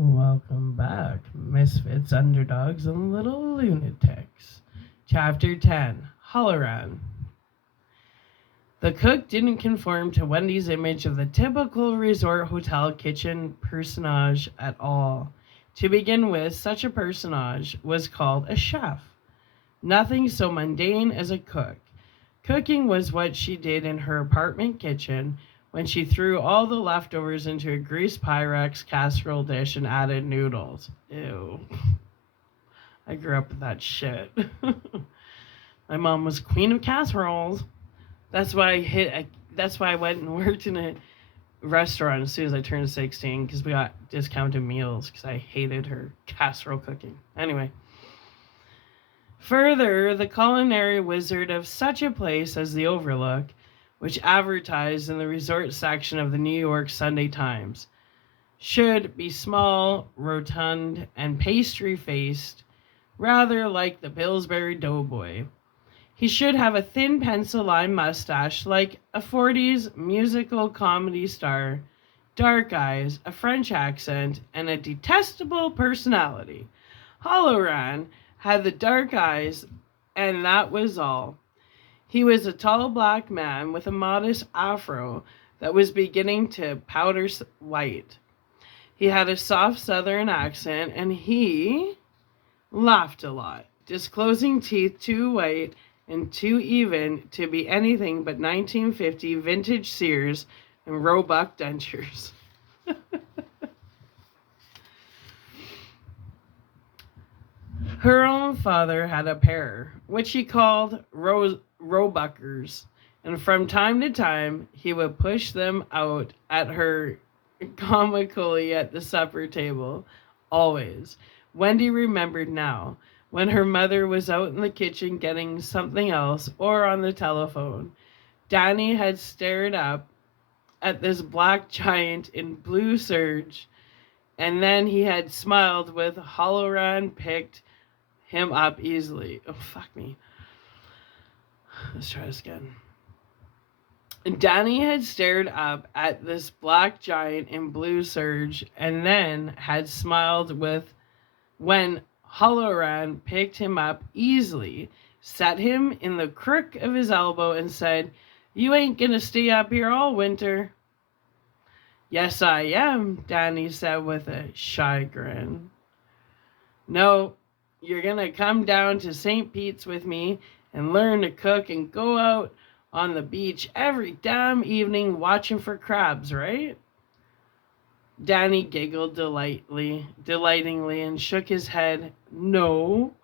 Welcome back, misfits, underdogs, and little lunatics. Chapter 10 Halloran. The cook didn't conform to Wendy's image of the typical resort hotel kitchen personage at all. To begin with, such a personage was called a chef. Nothing so mundane as a cook. Cooking was what she did in her apartment kitchen when she threw all the leftovers into a greased Pyrex casserole dish and added noodles. Ew. I grew up with that shit. My mom was queen of casseroles. That's why I went and worked in a restaurant as soon as I turned 16 because we got discounted meals because I hated her casserole cooking. Anyway, further, the culinary wizard of such a place as the Overlook, which advertised in the resort section of the New York Sunday Times, should be small, rotund, and pastry faced, rather like the Pillsbury Doughboy. He should have a thin pencil line mustache like a 40s musical comedy star, dark eyes, a French accent, and a detestable personality. Halloran had the dark eyes, and that was all. He was a tall black man with a modest afro that was beginning to powder white. He had a soft southern accent, and he laughed a lot, disclosing teeth too white and too even to be anything but 1950 vintage Sears and Roebuck dentures. Her own father had a pair, which he called Roebuckers, and from time to time he would push them out at her comically at the supper table. Always. Wendy remembered now, when her mother was out in the kitchen getting something else or on the telephone, Danny had stared up at this black giant in blue serge, and then he had smiled with Halloran picked him up easily. Oh, fuck me. Let's try this again. Danny had stared up at this black giant in blue serge and then had smiled with when Halloran picked him up easily, set him in the crook of his elbow, and said, "You ain't gonna stay up here all winter." "Yes, I am," Danny said with a shy grin. "No, you're gonna come down to St. Pete's with me and learn to cook and go out on the beach every damn evening watching for crabs, right?" Danny giggled delightingly and shook his head. "No."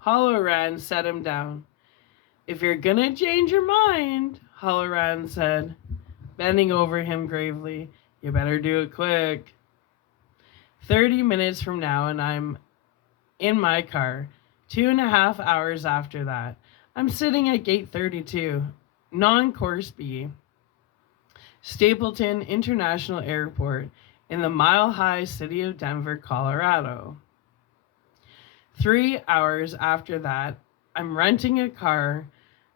Halloran set him down. "If you're gonna change your mind," Halloran said, bending over him gravely, "you better do it quick. 30 minutes from now and I'm in my car. 2.5 hours after that, I'm sitting at gate 32, non-course B, Stapleton International Airport in the mile-high city of Denver, Colorado. 3 hours after that, I'm renting a car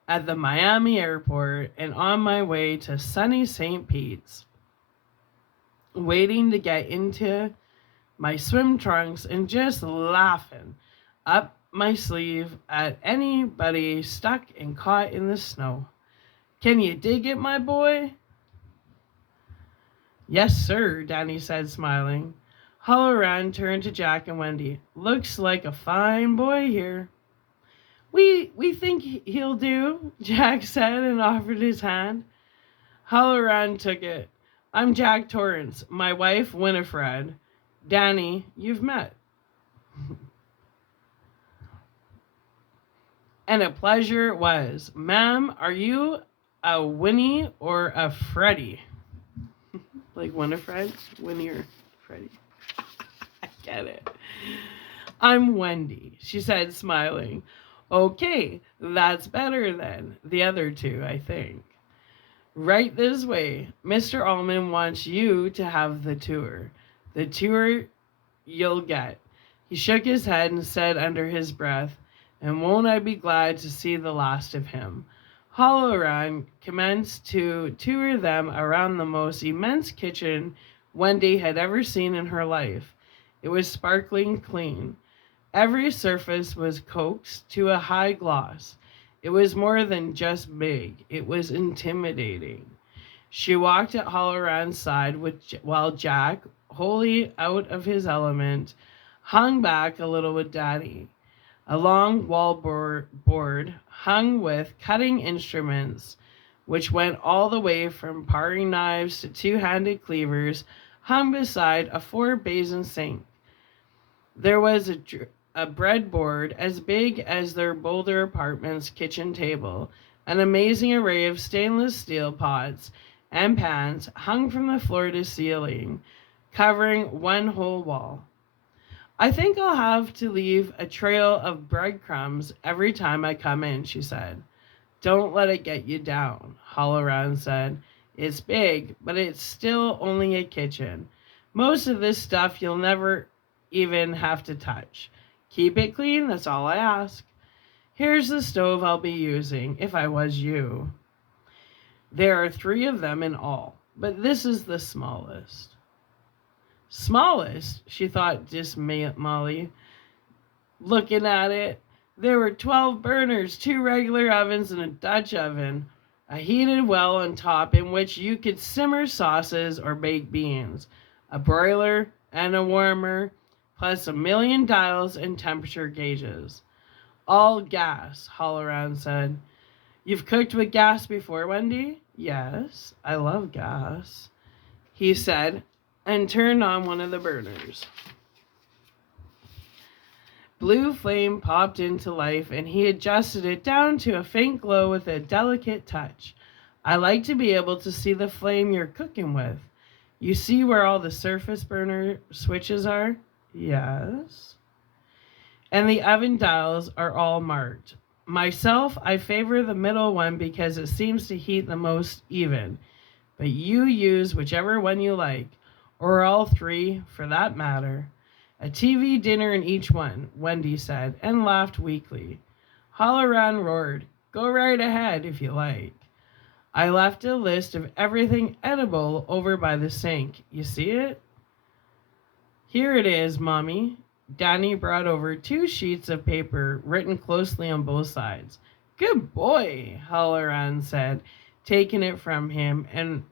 at the Miami airport and on my way to sunny St. Pete's, waiting to get into my swim trunks and just laughing up my sleeve at anybody stuck and caught in the snow. Can you dig it, my boy?" "Yes, sir," Danny said, smiling. Halloran turned to Jack and Wendy. "Looks like a fine boy here." We think he'll do," Jack said and offered his hand. Halloran took it. "I'm Jack Torrance, my wife Winifred. Danny, you've met." "And a pleasure it was. Ma'am, are you a Winnie or a Freddie?" Like Winifred? Winnie or Freddie? I get it. "I'm Wendy," she said, smiling. "Okay, that's better than the other two, I think. Right this way. Mr. Allman wants you to have the tour. The tour you'll get." He shook his head and said under his breath, "And won't I be glad to see the last of him." Halloran commenced to tour them around the most immense kitchen Wendy had ever seen in her life. It was sparkling clean. Every surface was coaxed to a high gloss. It was more than just big, it was intimidating. She walked at Halloran's side while Jack, wholly out of his element, hung back a little with Daddy. A long board hung with cutting instruments, which went all the way from paring knives to two-handed cleavers, hung beside a four-basin sink. There was a breadboard as big as their Boulder apartment's kitchen table, an amazing array of stainless steel pots and pans hung from the floor to ceiling, covering one whole wall. I think I'll have to leave a trail of breadcrumbs every time I come in, she said. Don't let it get you down, Halloran said. It's big, but it's still only a kitchen. Most of this stuff you'll never even have to touch. Keep it clean, that's all I ask. Here's the stove I'll be using, if I was you. There are 3 of them in all, but this is the smallest. Smallest? She thought dismally, looking at it. There were 12 burners, 2 regular ovens, and a Dutch oven, a heated well on top in which you could simmer sauces or bake beans, a broiler and a warmer, plus 1,000,000 dials and temperature gauges. All gas, Halloran said. You've cooked with gas before, Wendy? Yes, I love gas, he said, and turned on one of the burners. Blue flame popped into life, and he adjusted it down to a faint glow with a delicate touch. I like to be able to see the flame you're cooking with. You see where all the surface burner switches are? Yes. And the oven dials are all marked. Myself, I favor the middle one because it seems to heat the most even. But you use whichever one you like, or all 3 for that matter. A TV dinner in each one, Wendy said, and laughed weakly. Halloran roared, Go right ahead if you like. I left a list of everything edible over by the sink. You see it? Here it is, Mommy. Danny brought over 2 sheets of paper written closely on both sides. Good boy, Halloran said, taking it from him and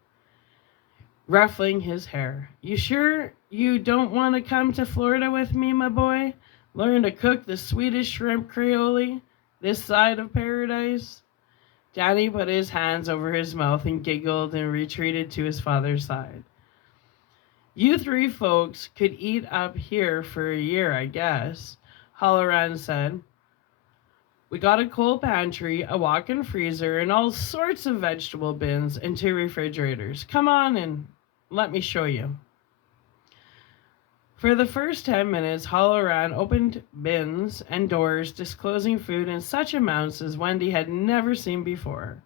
ruffling his hair. You sure you don't want to come to Florida with me, my boy? Learn to cook the sweetest shrimp creole this side of paradise? Danny put his hands over his mouth and giggled and retreated to his father's side. You 3 folks could eat up here for a year, I guess, Halloran said. We got a cold pantry, a walk-in freezer, and all sorts of vegetable bins and 2 refrigerators. Come on and let me show you. For the first 10 minutes, Halloran opened bins and doors, disclosing food in such amounts as Wendy had never seen before.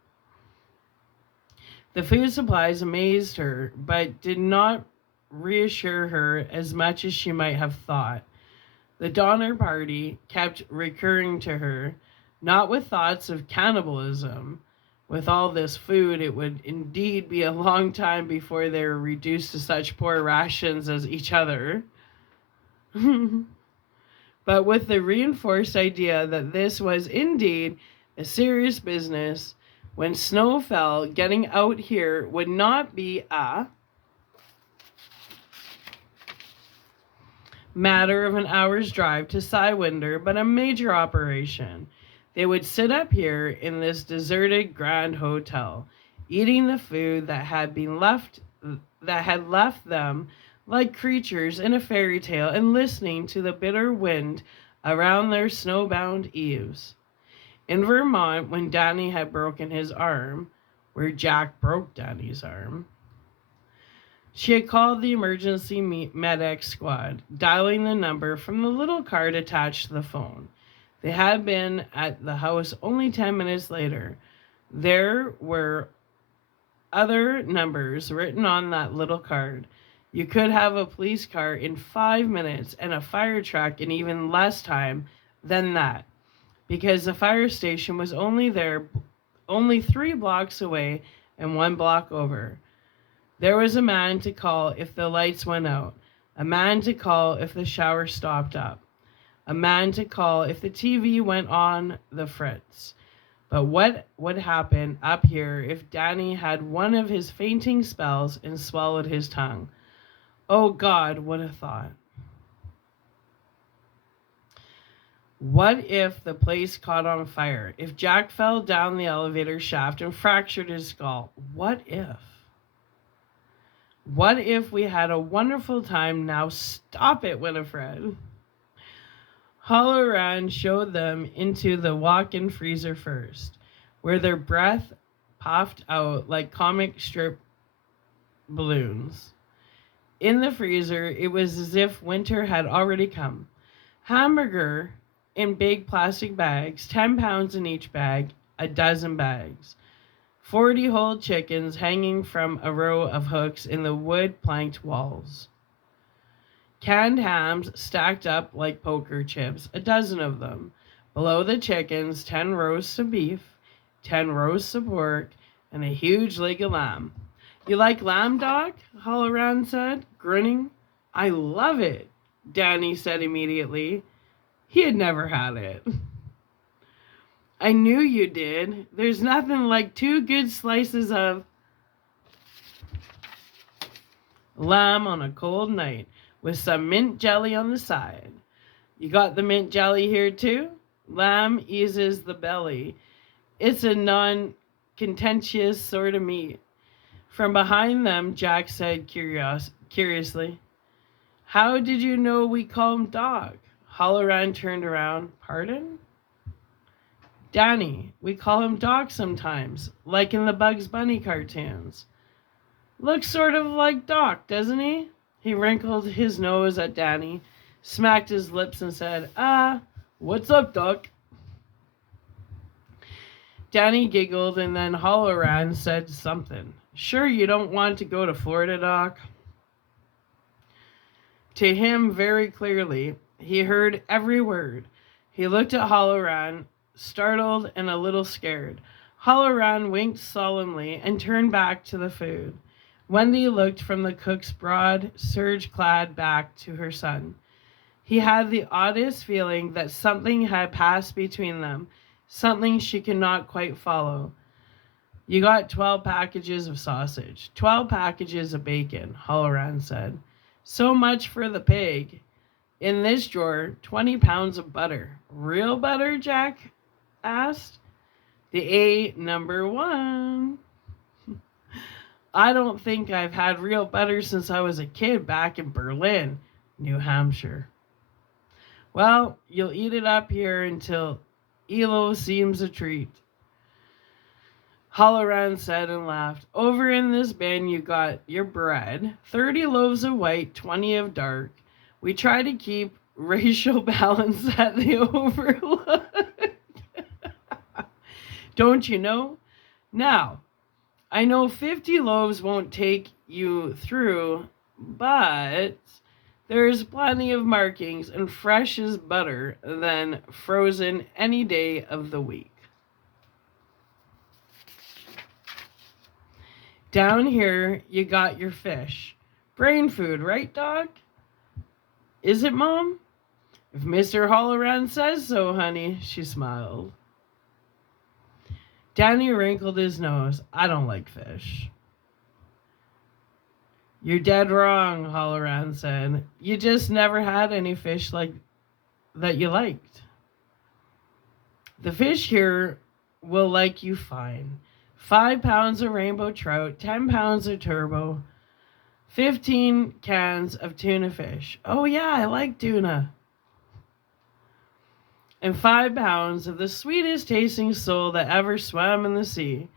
The food supplies amazed her, but did not reassure her as much as she might have thought. The Donner Party kept recurring to her, not with thoughts of cannibalism. With all this food, it would indeed be a long time before they were reduced to such poor rations as each other. But with the reinforced idea that this was indeed a serious business, when snow fell, getting out here would not be a matter of an hour's drive to Sidewinder, but a major operation. They would sit up here in this deserted grand hotel, eating the food that had left them like creatures in a fairy tale, and listening to the bitter wind around their snowbound eaves. In Vermont, when Danny had broken his arm, where Jack broke Danny's arm, she had called the emergency medic squad, dialing the number from the little card attached to the phone. They had been at the house only 10 minutes later. There were other numbers written on that little card. You could have a police car in 5 minutes and a fire truck in even less time than that, because the fire station was only 3 blocks away and 1 block over. There was a man to call if the lights went out. a man to call if the shower stopped up, a man to call if the TV went on the fritz. But what would happen up here if Danny had one of his fainting spells and swallowed his tongue? Oh God, what a thought. What if the place caught on fire? If Jack fell down the elevator shaft and fractured his skull? What if? What if we had a wonderful time? Now stop it, Winifred. Halloran showed them into the walk-in freezer first, where their breath puffed out like comic strip balloons. In the freezer, it was as if winter had already come. Hamburger in big plastic bags, 10 pounds in each bag, a dozen bags. 40 whole chickens hanging from a row of hooks in the wood-planked walls. Canned hams stacked up like poker chips, a dozen of them. Below the chickens, 10 roasts of beef, 10 roasts of pork, and a huge leg of lamb. You like lamb, Doc? Halloran said, grinning. I love it, Danny said immediately. He had never had it. I knew you did. There's nothing like 2 good slices of lamb on a cold night, with some mint jelly on the side. You got the mint jelly here too? Lamb eases the belly. It's a non-contentious sort of meat. From behind them, Jack said curiously, how did you know we call him Dog? Halloran turned around. Pardon? Danny, we call him Doc sometimes, like in the Bugs Bunny cartoons. Looks sort of like Doc, doesn't he? He wrinkled his nose at Danny, smacked his lips and said, what's up, Doc? Danny giggled and then Halloran said something. Sure you don't want to go to Florida, Doc? To him, very clearly, he heard every word. He looked at Halloran, startled and a little scared. Halloran winked solemnly and turned back to the food. Wendy looked from the cook's broad, serge-clad back to her son. He had the oddest feeling that something had passed between them, something she could not quite follow. You got 12 packages of sausage, 12 packages of bacon, Halloran said. So much for the pig. In this drawer, 20 pounds of butter. Real butter, Jack asked. The A number 1. I don't think I've had real butter since I was a kid back in Berlin, New Hampshire. Well, you'll eat it up here until Elo seems a treat. Halloran said and laughed. Over in this bin you got your bread, 30 loaves of white, 20 of dark. We try to keep racial balance at the Overlook. Don't you know? Now, I know 50 loaves won't take you through, but there's plenty of markings and fresh as butter than frozen any day of the week. Down here, you got your fish. Brain food, right, Doc? Is it, Mom? If Mr. Halloran says so, honey, she smiled. Danny wrinkled his nose. I don't like fish. You're dead wrong, Halloran said. You just never had any fish like that you liked. The fish here will like you fine. 5 pounds of rainbow trout, 10 pounds of turbo, 15 cans of tuna fish. Oh yeah, I like tuna. And 5 pounds of the sweetest tasting sole that ever swam in the sea.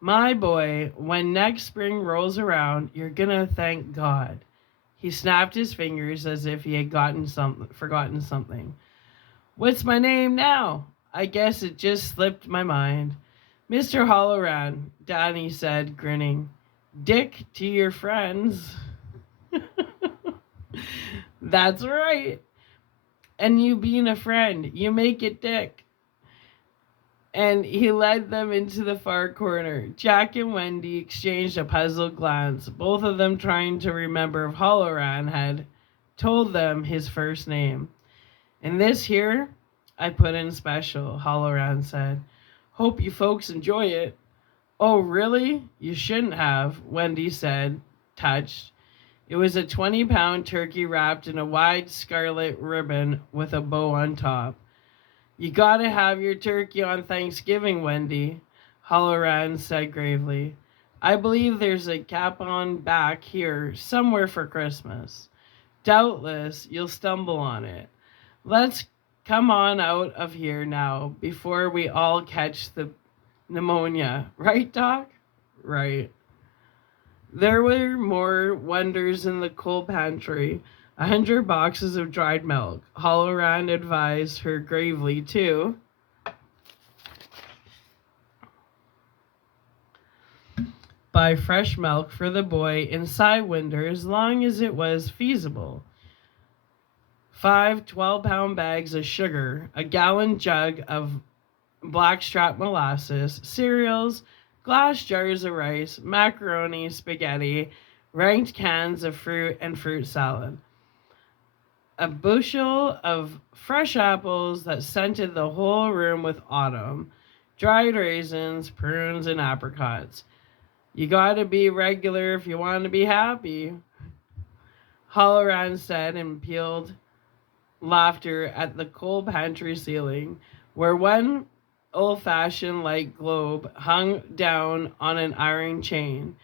My boy, when next spring rolls around, you're gonna thank God. He snapped his fingers as if he had forgotten something. What's my name now? I guess it just slipped my mind. Mr. Halloran, Danny said, grinning. Dick to your friends. That's right. And you being a friend, you make it Dick. And he led them into the far corner. Jack and Wendy exchanged a puzzled glance, both of them trying to remember if Halloran had told them his first name. "And this here, I put in special," Halloran said. "Hope you folks enjoy it." "Oh, really? You shouldn't have," Wendy said, touched. It was a 20-pound turkey wrapped in a wide scarlet ribbon with a bow on top. "You gotta have your turkey on Thanksgiving, Wendy," Halloran said gravely. "I believe there's a capon back here somewhere for Christmas. Doubtless you'll stumble on it. Let's come on out of here now before we all catch the pneumonia. Right, Doc?" "Right." There were more wonders in the coal pantry. 100 boxes of dried milk. Halloran advised her gravely to buy fresh milk for the boy inside winter as long as it was feasible. 5 12-pound bags of sugar, a gallon jug of blackstrap molasses, cereals, glass jars of rice, macaroni, spaghetti, ranked cans of fruit and fruit salad. A bushel of fresh apples that scented the whole room with autumn, dried raisins, prunes, and apricots. "You gotta be regular if you want to be happy," Halloran said, and pealed laughter at the coal pantry ceiling, where one old-fashioned light globe hung down on an iron chain,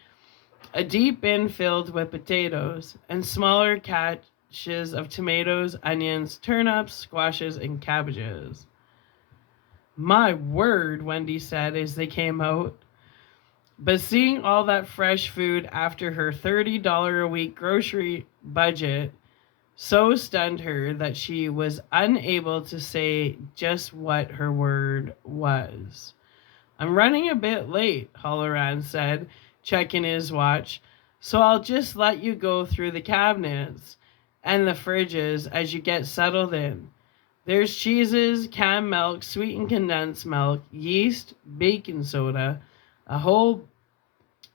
a deep bin filled with potatoes, and smaller caches of tomatoes, onions, turnips, squashes, and cabbages. "My word," Wendy said as they came out. But seeing all that fresh food after her $30 a week grocery budget so stunned her that she was unable to say just what her word was. "I'm running a bit late," Halloran said, checking his watch, "so I'll just let you go through the cabinets and the fridges as you get settled in. There's cheeses, canned milk, sweetened condensed milk, yeast, baking soda, a whole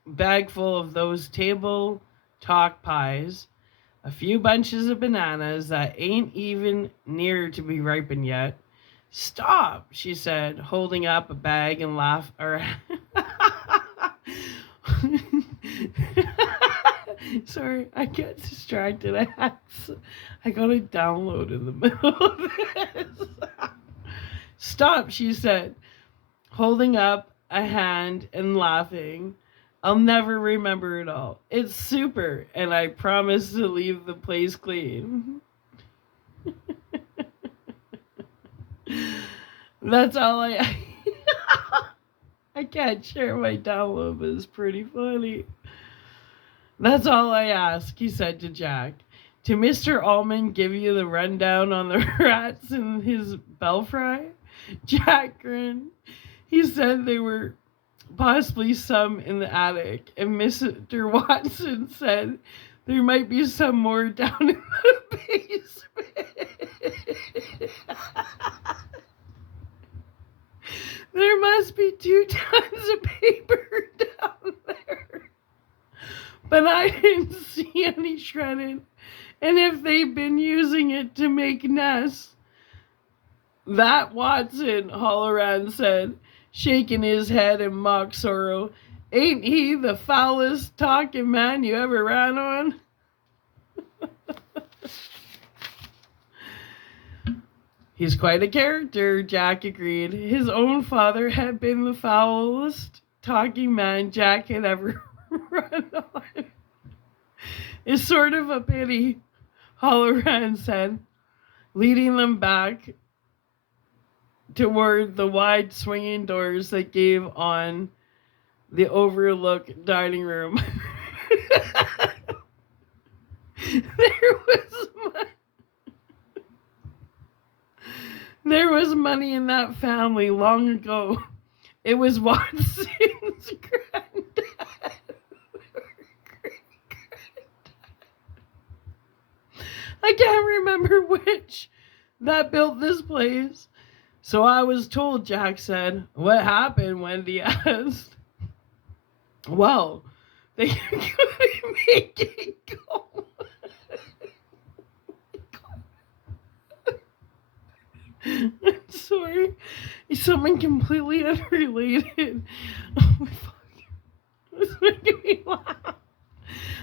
bag full of those table talk pies, a few bunches of bananas that ain't even near to be ripened yet." "Stop," she said, holding up a bag and laugh. Sorry, I get distracted. I got a download in the middle of this. "Stop," she said, holding up a hand and laughing. "I'll never remember it all. It's super, and I promise to leave the place clean." That's all I can't share my download, but it's pretty funny. "That's all I ask," he said to Jack. "To Mr. Allman give you the rundown on the rats in his belfry?" Jack grinned. He said there were possibly some in the attic, and Mr. Watson said there might be some more down in the basement. "There must be 2 tons of paper down there. But I didn't see any shredded, and if they've been using it to make nests." "That Watson," Halloran said, shaking his head in mock sorrow, "ain't he the foulest talking man you ever ran on?" "He's quite a character," Jack agreed. His own father had been the foulest talking man Jack had ever run on. "It's sort of a pity," Halloran said, leading them back toward the wide swinging doors that gave on the overlooked dining room. There was money in that family long ago. It was Watson's granddad. I can't remember which that built this place. "So I was told," Jack said. "What happened?" Wendy asked. "Well, they couldn't make it go." I'm sorry. It's something completely unrelated. Oh my fuck. It's making me laugh.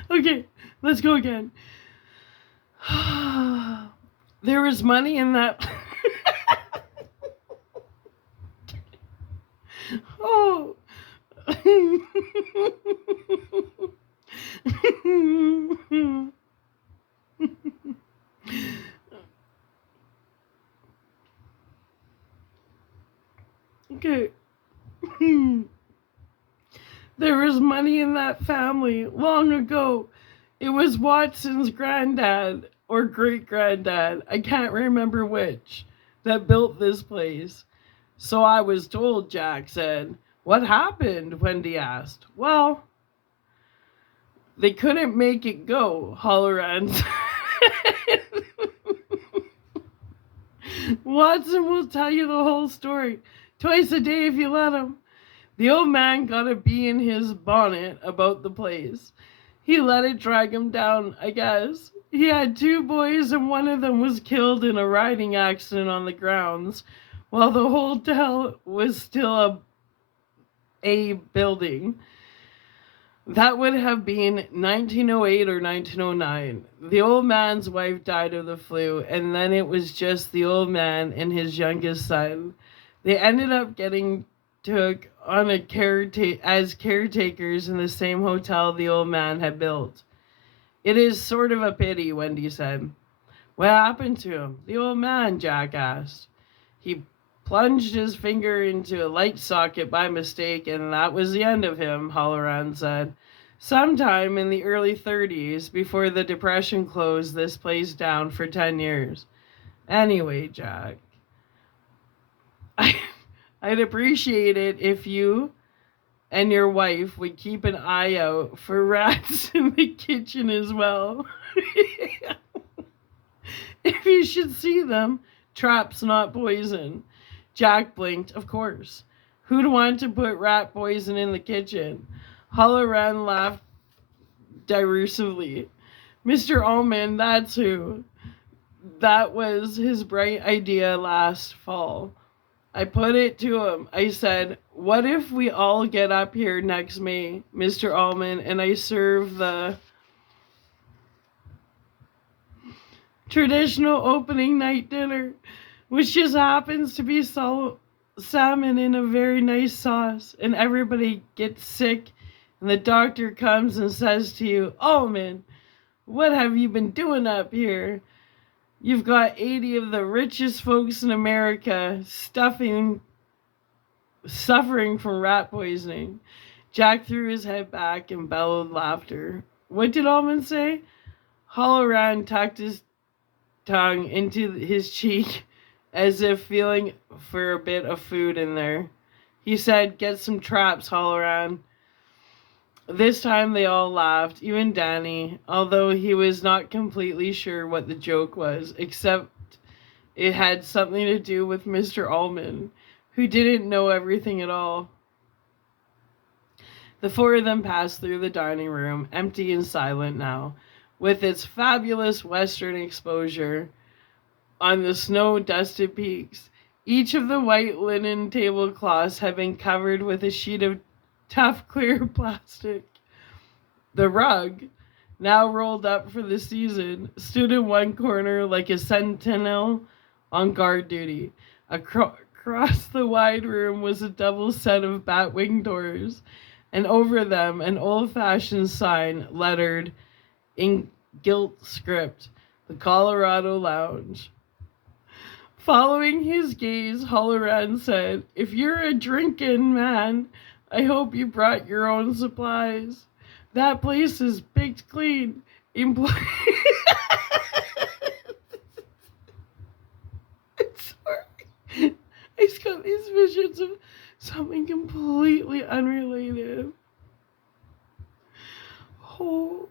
Okay, let's go again. There was money in that. Oh. Okay. There was money in that family long ago. It was Watson's granddad or great granddad, I can't remember which, that built this place. So I was told, Jack said. What happened? Wendy asked. Well, they couldn't make it go, Halloran said. Watson will tell you the whole story, twice a day if you let him. The old man got a bee in his bonnet about the place. He let it drag him down, I guess. He had 2 boys and one of them was killed in a riding accident on the grounds, while the hotel was still a building. That would have been 1908 or 1909. The old man's wife died of the flu, and then it was just the old man and his youngest son. They ended up getting took on as caretakers in the same hotel the old man had built. It is sort of a pity, Wendy said. What happened to him? The old man, Jack asked. He plunged his finger into a light socket by mistake, and that was the end of him, Halloran said. Sometime in the early 30s, before the Depression closed this place down for 10 years. Anyway, Jack, I'd appreciate it if you and your wife would keep an eye out for rats in the kitchen as well. If you should see them, traps, not poison. Jack blinked. Of course. Who'd want to put rat poison in the kitchen? Halloran laughed derisively. Mr. Ullman, that's who. That was his bright idea last fall. I put it to him. I said, what if we all get up here next May, Mr. Ullman, and I serve the traditional opening night dinner, which just happens to be salmon in a very nice sauce, and everybody gets sick, and the doctor comes and says to you, Ullman, what have you been doing up here? You've got 80 of the richest folks in America suffering from rat poisoning. Jack threw his head back and bellowed laughter. What did Ullman say? Halloran tucked his tongue into his cheek as if feeling for a bit of food in there. He said, get some traps, Halloran. This time they all laughed, even Danny, although he was not completely sure what the joke was, except it had something to do with Mr. Ullman, who didn't know everything at all. The 4 of them passed through the dining room, empty and silent now, with its fabulous western exposure on the snow-dusted peaks. Each of the white linen tablecloths had been covered with a sheet of tough, clear plastic. The rug, now rolled up for the season, stood in one corner like a sentinel on guard duty. Across the wide room was a double set of bat-wing doors, and over them an old-fashioned sign lettered in gilt script, the Colorado Lounge. Following his gaze, Halloran said, if you're a drinking man, I hope you brought your own supplies. That place is baked clean. Sorry. I just got these visions of something completely unrelated. Oh.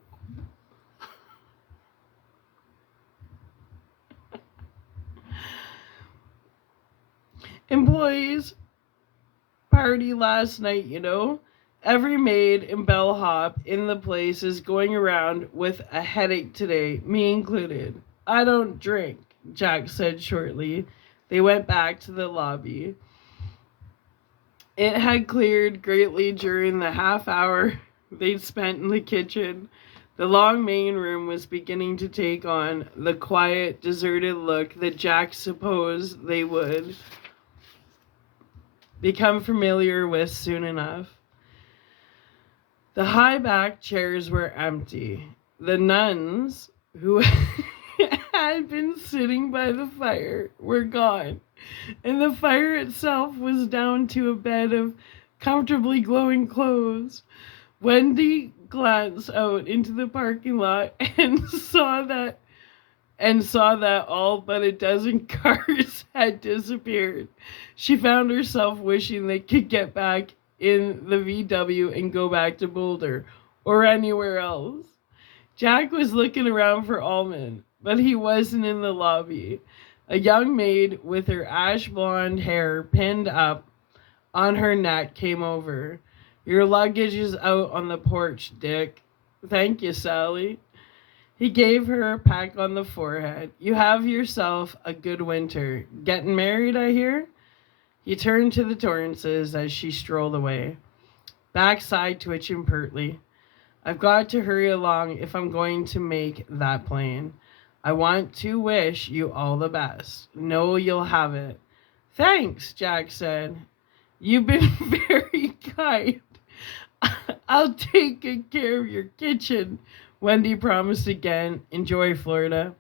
Employees party last night, you know. Every maid and bellhop in the place is going around with a headache today, me included. I don't drink, Jack said shortly. They went back to the lobby. It had cleared greatly during the half hour they'd spent in the kitchen. The long main room was beginning to take on the quiet, deserted look that Jack supposed they would become familiar with soon enough. The high-backed chairs were empty. The nuns, who had been sitting by the fire, were gone, and the fire itself was down to a bed of comfortably glowing clothes. Wendy glanced out into the parking lot and saw that all but a dozen cars had disappeared. She found herself wishing they could get back in the VW and go back to Boulder or anywhere else. Jack was looking around for Almond, but he wasn't in the lobby. A young maid with her ash blonde hair pinned up on her neck came over. "Your luggage is out on the porch, Dick." "Thank you, Sally." He gave her a peck on the forehead. "You have yourself a good winter. Getting married, I hear?" He turned to the Torrances as she strolled away, backside twitching pertly. "I've got to hurry along if I'm going to make that plane. I want to wish you all the best. Know you'll have it." "Thanks," Jack said. "You've been very kind. I'll take good care of your kitchen," Wendy promised again. "Enjoy Florida."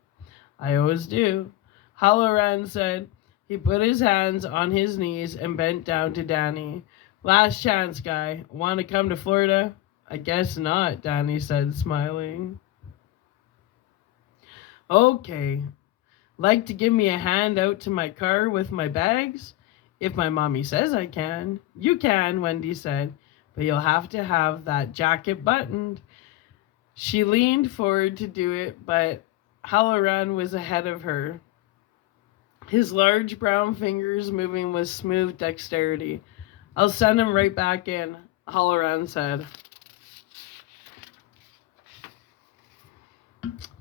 "I always do," Halloran said. He put his hands on his knees and bent down to Danny. "Last chance, guy. Want to come to Florida?" "I guess not," Danny said, smiling. "Okay. Like to give me a hand out to my car with my bags?" "If my mommy says I can." "You can," Wendy said, "but you'll have to have that jacket buttoned." She leaned forward to do it, but Halloran was ahead of her, his large brown fingers moving with smooth dexterity. "I'll send him right back in," Halloran said.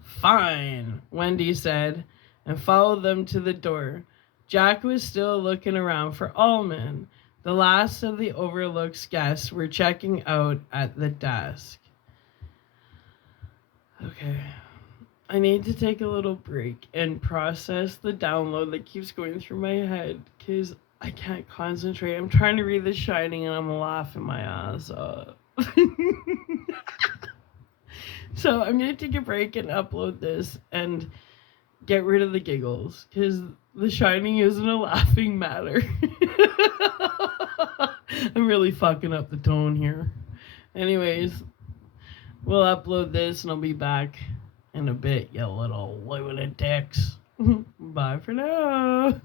"Fine," Wendy said, and followed them to the door. Jack was still looking around for Almond. The last of the Overlook's guests were checking out at the desk. Okay. I need to take a little break and process the download that keeps going through my head because I can't concentrate. I'm trying to read The Shining and I'm laughing my ass off. So I'm going to take a break and upload this and get rid of the giggles because The Shining isn't a laughing matter. I'm really fucking up the tone here. Anyways, we'll upload this and I'll be back in a bit, you little lunatics. Bye for now.